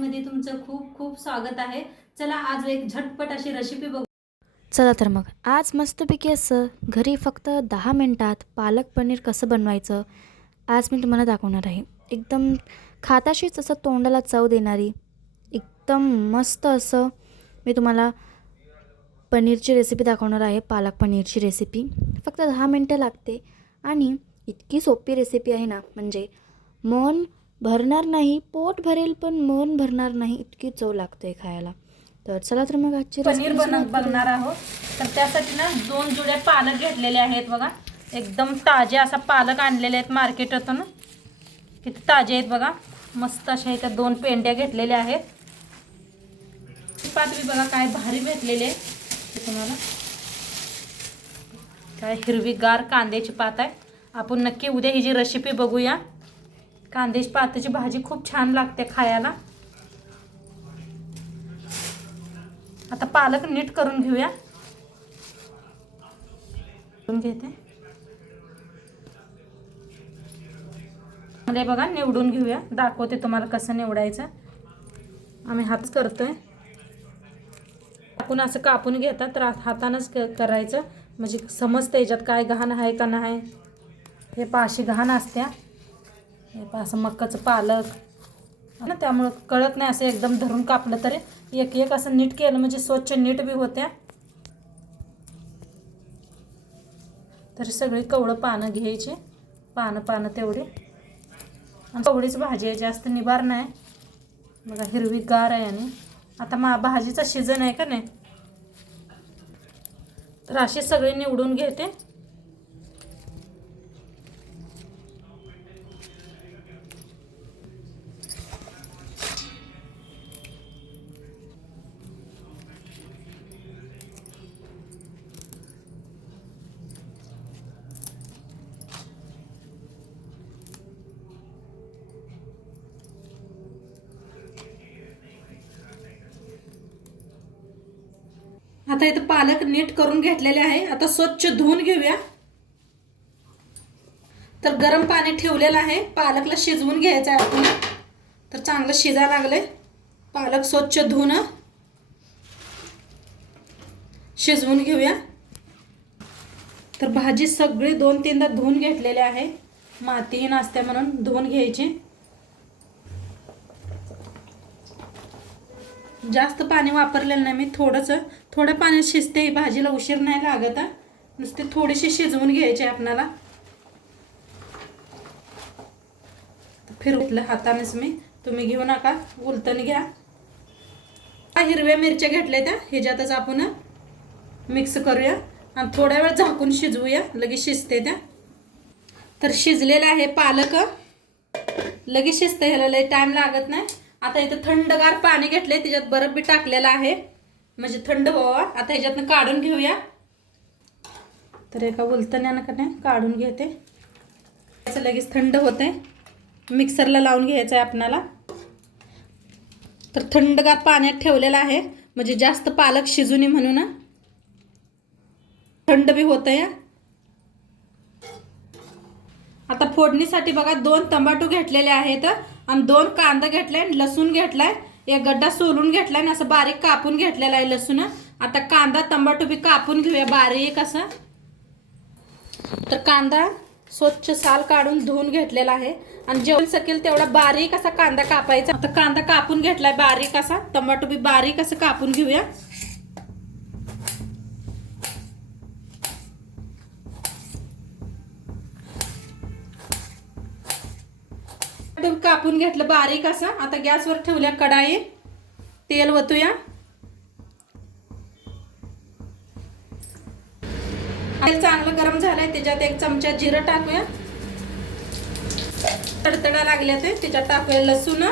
मध्ये तुमचं खूप खूप स्वागत आहे। चला आज एक झटपट अशी रेसिपी बघू। चला तर मग आज मस्तपैकी असं घरी फक्त 10 मिनिटात पालक पनीर कसं बनवायचं आज मी तुम्हाला दाखवणार आहे। एकदम खाताशीच असं तोंडाला चव देणारी एकदम मस्त असं मी तुम्हाला पनीरची रेसिपी दाखवणार आहे। पालक पनीरची रेसिपी फक्त 10 मिनिटं लागते आणि इतकी सोपी रेसिपी आहे ना, म्हणजे मन भरणार नाही, पोट भरेल पण मन भरणार नाही, इतकी चव लागते खायला। तर चला तर मग आजची पनीर बनवणार आहोत। तर त्यासाठी ना 2 जुड्या पालक घेतलेले आहेत बघा। एकदम ताजे असा पालक आणलेले आहेत मार्केटतून। किती ताजे आहेत बघा, मस्त अशा इथे 2 पेंड्या घेतलेल्या आहेत। पात बघा काय भारी भेटलेले आहे तुम्हाला। काय हिरवीगार कांद्याची पात आहे। आपण नक्की उद्या ही जी रेसिपी बघूया। कांद्याची पाताची भाजी खूप छान लागते खायला। आता पालक नीट करून घेऊया। घेते म्हणजे बघा निवडून घेऊया, दाखवते तुम्हाला कसं निवडायचं। आम्ही हातच करतोय। आपण असं कापून घेता तर हातानेच करायचं, म्हणजे समजतं याच्यात काय घाण आहे का नाही। हे पाशी घाण असते, हे असं मक्काचं पालक ना, त्यामुळे कळत नाही। असं एकदम धरून कापलं तरी एक एक असं नीट केलं म्हणजे स्वच्छ नीट बी होत्या। तरी सगळी कवळं पानं घ्यायची, पानं तेवढी, आणि तेवढीच भाजी आहे, जास्त निबार नाही बघा, हिरवीगार आहे। आणि आता भाजीचा सीजन आहे का नाही, तर अशी सगळी निवडून घेते। आता इथं पालक नीट करून घेतलेले आहे। आता स्वच्छ धुवून घेऊया। तर गरम पाणी ठेवलेलं आहे, पालकला शिजवून घ्यायचं आहे आपण। तर चांगलं शिजायला लागले, पालक स्वच्छ धुवून शिजवून घेऊया। तर भाजी सगळी 2-3दा धुवून घेतलेली आहे, माती नसते म्हणून धुवून घ्यायची। जास्त पाणी वापरलेलं नाही मी, थोडं पाण्यात शिजते ही, भाजीला उशीर नाही लागत। नुसते थोडीशी शिजवून घ्यायची आपल्याला। फिरवलं हातानेच मी, तुम्ही घेऊ नका, उलटणी घ्या। हिरव्या मिरच्या घेतल्या त्या ह्याच्यातच आपण मिक्स करूया आणि थोड्या वेळ झाकून शिजवूया, लगेच शिजते त्या। तर शिजलेला आहे पालक, लगेच शिजते, ह्याला लय टाइम लागत नाही। आता इथं थंडगार पाणी घेतले, त्याच्यात बर्फ बी टाकलेला आहे म्हणजे थंड व्हावा। आता ह्याच्यातनं काढून घेऊया। तर एका उलटण्यानं का नाही काढून घेते, असं लगेच थंड होते। मिक्सरला लावून घ्यायचं आहे आपल्याला। तर थंडगार पाण्यात ठेवलेला आहे म्हणजे जास्त पालक शिजू नये म्हणून, थंड बी होतं या। आता फोडणीसाठी बघा 2 टमाटो घेतलेले आहेत आणि 2 कांदा घेतलाय, लसूण घेतलाय, एक गड्डा सोलून घेतलाय आणि असं बारीक कापून घेतलेला आहे लसूण। आता कांदा टमाटो बी कापून घेऊया बारीक असं। तर कांदा स्वच्छ साल काढून धुवून घेतलेला आहे आणि जेवढं शकेल तेवढा बारीक असा कांदा कापायचा। आता कांदा कापून घेतलाय बारीक असा, टमाटो बी बारीक असं कापून घेऊया। कापून घेतलं बारीक असं। आता गॅसवर ठेवल्या कढाई, तेल ओतूया। तेल चांगलं गरम झालंय, त्याच्यात 1 चमचा जिरं टाकूया। तडतडा लागल्या ते त्याच्यात टाकूया लसूण,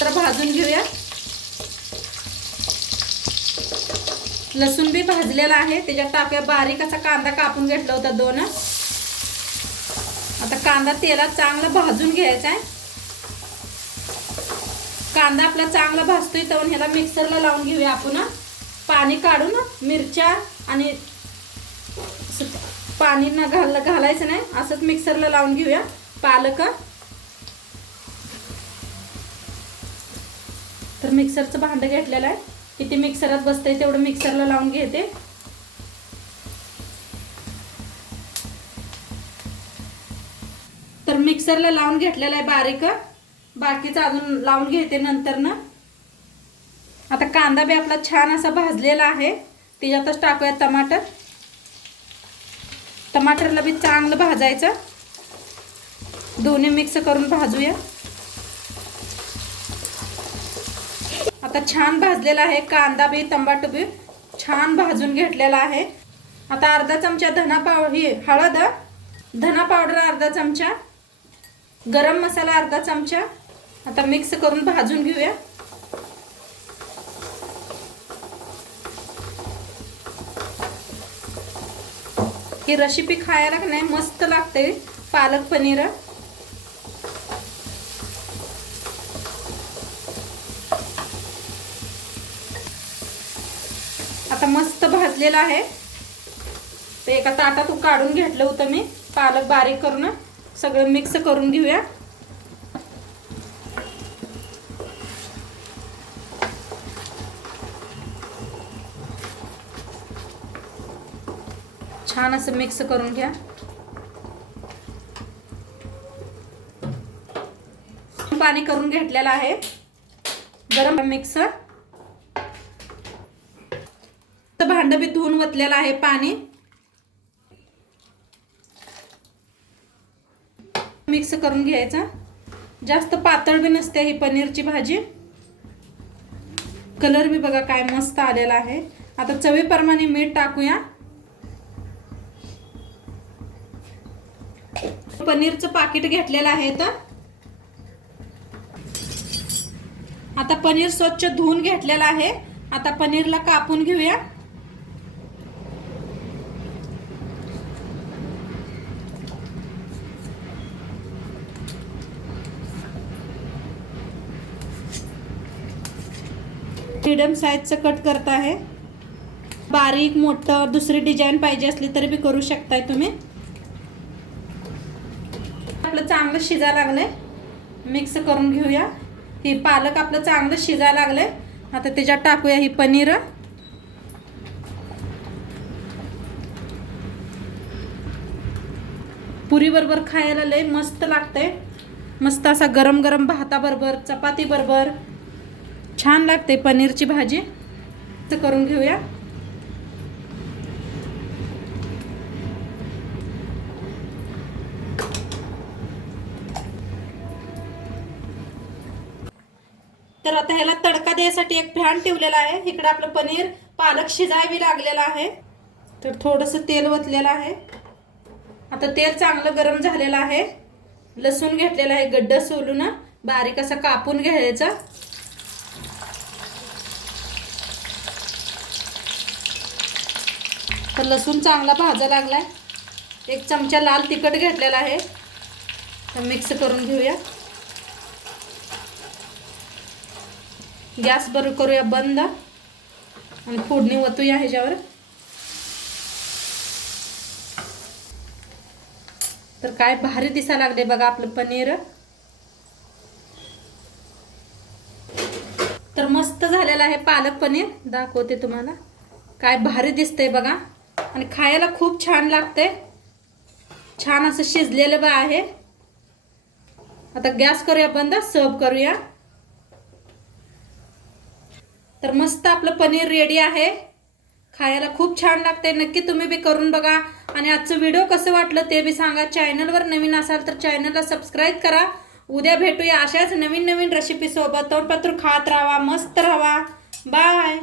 तर भाजून घेऊया। लसूण बी भाजलेला आहे, त्याच्यात टाकूया बारीक असा कांदा कापून घेतला होता 2। आता कांदा तेलात चांगला भाजून घ्यायचा आहे। कांदा आपला चांगला भाजतोय तर ह्याला मिक्सरला लावून घेऊया आपण। पाणी काढून मिरच्या आणि पाणी न घालायचं नाही, असंच मिक्सरला लावून घेऊया पालक. तर मिक्सरचं भांडं घेतलेलं आहे, किती मिक्सरात बसतंय तेवढं मिक्सरला लावून घेते. तर मिक्सरला लावून घेतलेलं आहे बारीक, बाकीचं अजून लावून घेते नंतर ना. आता कांदा बी आपला छान असा भाजलेला आहे, त्याच्यातच टाकूया टमाटर. टमाटरला बी चांगलं भाजायचं, दोन्ही मिक्स करून भाजूया. आता छान भाजलेला आहे कांदा बी टमाटर बी छान भाजून घेतलेला आहे. आता अर्धा चमचा हळद, धना पावडर अर्धा चमचा, गरम मसाला अर्धा चमचा. आता मिक्स करून भाजून घेऊया. ही रेसिपी खायला का नाही मस्त लागते पालक पनीर. आता मस्त भाजलेला आहे. ते एका ताटात काढून घेतलं होतं मी. पालक बारीक करून सगळं मिक्स करून घेऊया. छान असं मिक्स करून घ्या. पाणी करून घेतलेलं आहे गरम मिक्स. भांड बी धुवून वतलेलं आहे पाणी. मिक्स करून घ्यायचा. जास्त पातळ बी नसते ही पनीरची भाजी. कलर बी बघा काय मस्त आलेला आहे. आता चवीप्रमाणे मीठ टाकूया. पनीरचं पाकिट घेतलेलं आहे. तर आता पनीर स्वच्छ धुवून घेतलेलं आहे. आता पनीरला कापून घेऊया. मीडियम साईजचं कट करत आहे. बारीक मोठं दुसरी डिझाईन पाहिजे असली तरी बी करू शकताय तुम्ही. आपलं चांगलं शिजायला लागलंय, मिक्स करून घेऊया. ही पालक आपलं चांगलं शिजायला लागलंय. आता त्याच्यात टाकूया ही पनीर. पुरी बरोबर खायला लय मस्त लागते. मस्त असा गरम गरम भाताबरोबर चपाती बरोबर छान लागते पनीरची भाजी. तर करून घेऊया. तर आता ह्याला तडका द्यायसाठी एक पॅन ठेवलेला आहे. इकडे आपलं पनीर पालक शिजायला लागलेला आहे. तर थोडंसं तेल ओतलेलं आहे. आता तेल चांगलं गरम झालेलं आहे. लसूण घेतलेला आहे, गड्डा सोलून बारीक असं कापून घ्यायचा. तर लसूण चांगला भाजा लागलाय. एक चमचा लाल तिखट घेतलेला आहे. तर मिक्स करून घेऊया. गॅस बंद करूया बंद आणि फोडणी ओतूया ह्याच्यावर. तर काय भारी दिसायला लागले बघा आपलं पनीर. तर मस्त झालेला आहे पालक पनीर. दाखवते तुम्हाला काय भारी दिसतंय बघा. आणि खायला खूप छान लागते. छान असं शिजलेलं बा आहे. आता गॅस करूया बंद, सर्व करूया. तर मस्त आपलं पनीर रेडी आहे. खायला खूप छान लागते. नक्की तुम्ही बी करून बघा. आणि आजचं व्हिडिओ कसं वाटलं ते बी सांगा. चॅनलवर नवीन असाल तर चॅनलला सबस्क्राईब करा. उद्या भेटूया अशाच नवीन नवीन रेसिपी सोबत. तोंडपत्र खात राहा, मस्त राहा. बाय.